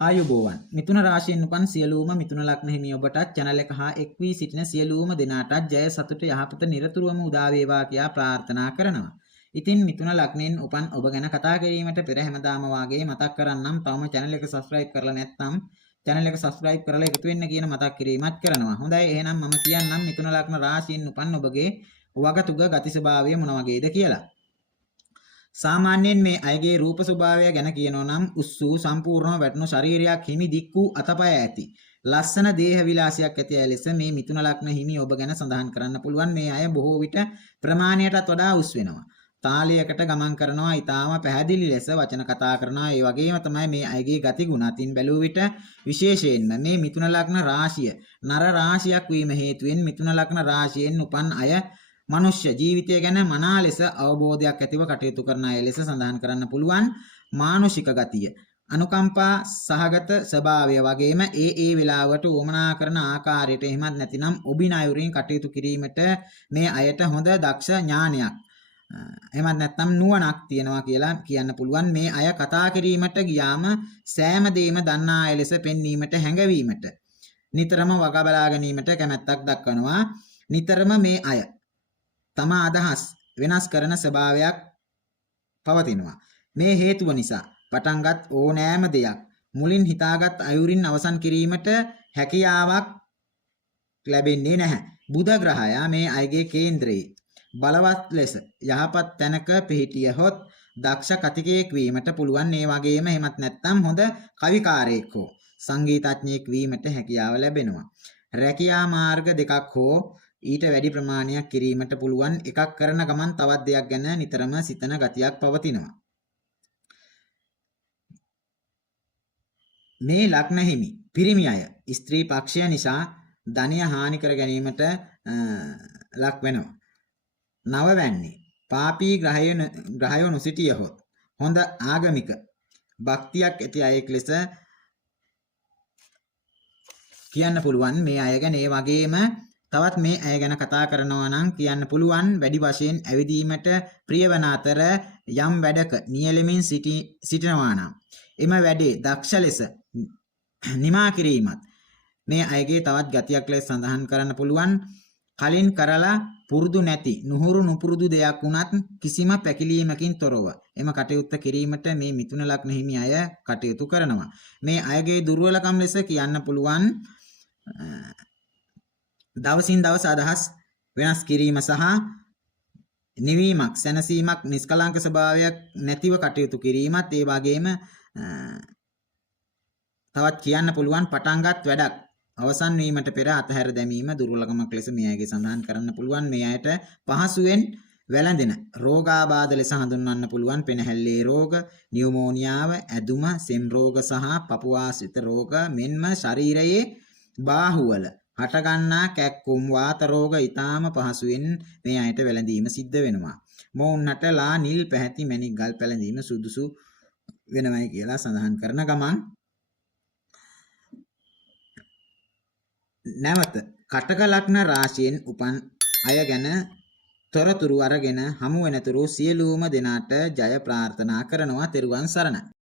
ආයුබෝවන් මිථුන රාශියෙන් උපන් සියලුම මිථුන ලග්න හිමි ඔබටත් channel එක හා එක් වී සිටින සියලුම දෙනාටත් ජය සතුට යහපත නිරතුරුවම උදා වේවා කියා ප්‍රාර්ථනා කරනවා. ඉතින් මිථුන ලග්නෙන් උපන් ඔබ ගැන කතා කිරීමට පෙර හැමදාම වාගේ මතක් කරන්නම් තවම channel එක subscribe කරලා නැත්නම් channel එක subscribe කරලා එකතු වෙන්න කියන මතක් කිරීමත් කරනවා. හොඳයි එහෙනම් මම කියන්නම් මිථුන ලග්න රාශියෙන් උපන් ඔබගේ වගතුග ගති ස්වභාවය මොන වගේද කියලා. සාමාන්‍යයෙන් මේ අයගේ රූප ස්වභාවය ගැන කියනෝ නම් උස්සූ සම්පූර්ණව වැටුණු ශරීරයක් හිමි දික් වූ අතපය ඇති ලස්සන දේහ විලාසයක් ඇති අය ලෙස මේ මිථුන ලග්න හිමි ඔබ ගැන සඳහන් කරන්න පුළුවන්. මේ අය බොහෝ විට ප්‍රමාණයටත් වඩා උස් වෙනවා. තාලයකට ගමන් කරනවා, ඊටාම පැහැදිලි ලෙස වචන කතා කරනවා. ඒ වගේම තමයි මේ අයගේ ගති ගුණ අතින් බැලුව විට විශේෂයෙන්ම මේ මිථුන ලග්න රාශිය නර රාශියක් වීම හේතුවෙන් මිථුන ලග්න රාශියෙන් උපන් අය මනුෂ්‍ය ජීවිතය ගැන මනා ලෙස අවබෝධයක් ඇතිව කටයුතු කරන අය ලෙස සඳහන් කරන්න පුළුවන්. මානුෂික ගතිය, අනුකම්පා සහගත ස්වභාවය වගේම ඒ වෙලාවට උවමනා කරන ආකාරයට එහෙමත් නැතිනම් ඔබිනයුරින් කටයුතු කිරීමට මේ අයට හොඳ දක්ෂ ඥානයක් එහෙමත් නැත්නම් නුවණක් තියෙනවා කියලා කියන්න පුළුවන්. මේ අය කතා කිරීමට ගියාම සෑම දෙයක්ම දන්නා අය ලෙස පෙන්වීමට හැඟවීමට නිතරම වග බලා ගැනීමට කැමැත්තක් දක්වනවා. නිතරම මේ අය තම අදහස් වෙනස් කරන ස්වභාවයක් පවතිනවා. මේ හේතුව නිසා පටන්ගත් ඕනෑම දෙයක් මුලින් හිතාගත් අයුරින් අවසන් කිරීමට හැකියාවක් ලැබෙන්නේ නැහැ. බුධ ග්‍රහයා මේ අයගේ කේන්ද්‍රයේ බලවත් ලෙස යහපත් තැනක පිහිටියහොත් දක්ෂ කතිකයෙක් වීමට පුළුවන්. ඒ වගේම එහෙමත් නැත්නම් හොඳ කවිකාරයෙක් හෝ සංගීතඥයෙක් වීමට හැකියාව ලැබෙනවා. රැකියා මාර්ග දෙකක් හෝ ඊට වැඩි ප්‍රමාණයක් කිරීමට පුළුවන්. එකක් කරන ගමන් තවත් දෙයක් ගැන නිතරම සිතන ගතියක් පවතිනවා. මේ ලග්න හිමි පිරිමි අය ස්ත්‍රී පක්ෂය නිසා ධනය හානි කර ගැනීමට ලක් වෙනවා. නවවැන්නේ පාපී ග්‍රහයෝ නොසිටියහොත් හොඳ ආගමික භක්තියක් ඇති අයෙක් ලෙස කියන්න පුළුවන්. මේ අය ගැන ඒ වගේම තවත් මේ අය ගැන කතා කරනවා නම් කියන්න පුළුවන් වැඩි වශයෙන් ඇවිදීමට ප්‍රියවන අතර යම් වැඩක නියැලෙමින් සිටිනවා නම් එම වැඩේ දක්ෂ ලෙස නිමා කිරීමත් මේ අයගේ තවත් ගතියක් ලෙස සඳහන් කරන්න පුළුවන්. කලින් කරලා පුරුදු නැති නුහුරු නුපුරුදු දෙයක් වුණත් කිසිම පැකිලීමකින් තොරව එම කටයුත්ත කිරීමට මේ මිථුන ලග්න හිමි අය කටයුතු කරනවා. මේ අයගේ දුර්වලකම් ලෙස කියන්න පුළුවන් දවසින් දවස අදහස් වෙනස් කිරීම සහ නිවීමක්, සැනසීමක්, නිස්කලංක ස්වභාවයක් නැතිව කටයුතු කිරීමත් ඒ වගේම තවත් කියන්න පුළුවන් පටන්ගත් වැඩක් අවසන් වීමට පෙර අතහැර දැමීම දුර්වලකමක් ලෙස මේ අයගේ සඳහන් කරන්න පුළුවන්. මේ අයට පහසුවෙන් වැළඳෙන රෝගාබාධ ලෙස හඳුන්වන්න පුළුවන්. පෙනහැල්ලේ රෝග, නියුමෝනියාව, ඇදුම, සෙම් රෝග සහ පපුවාශ්‍රිත රෝග මෙන්ම ශරීරයේ බාහුවල හටගන්නා කැක්කුම් වාත රෝග ඊටාම පහසුවෙන් මේ අයට වැළඳීම සිද්ධ වෙනවා. මොවුන්ට ලා නිල් පැහැති මැණික් ගල් පැළඳීම සුදුසු වෙනවයි කියලා සඳහන් කරන ගමන් නැවත කටක ලග්න රාශියෙන් උපන් අය ගැන තොරතුරු අරගෙන හමු වෙනතුරු සියලුම දෙනාට ජය ප්‍රාර්ථනා කරනවා. තෙරුවන් සරණයි.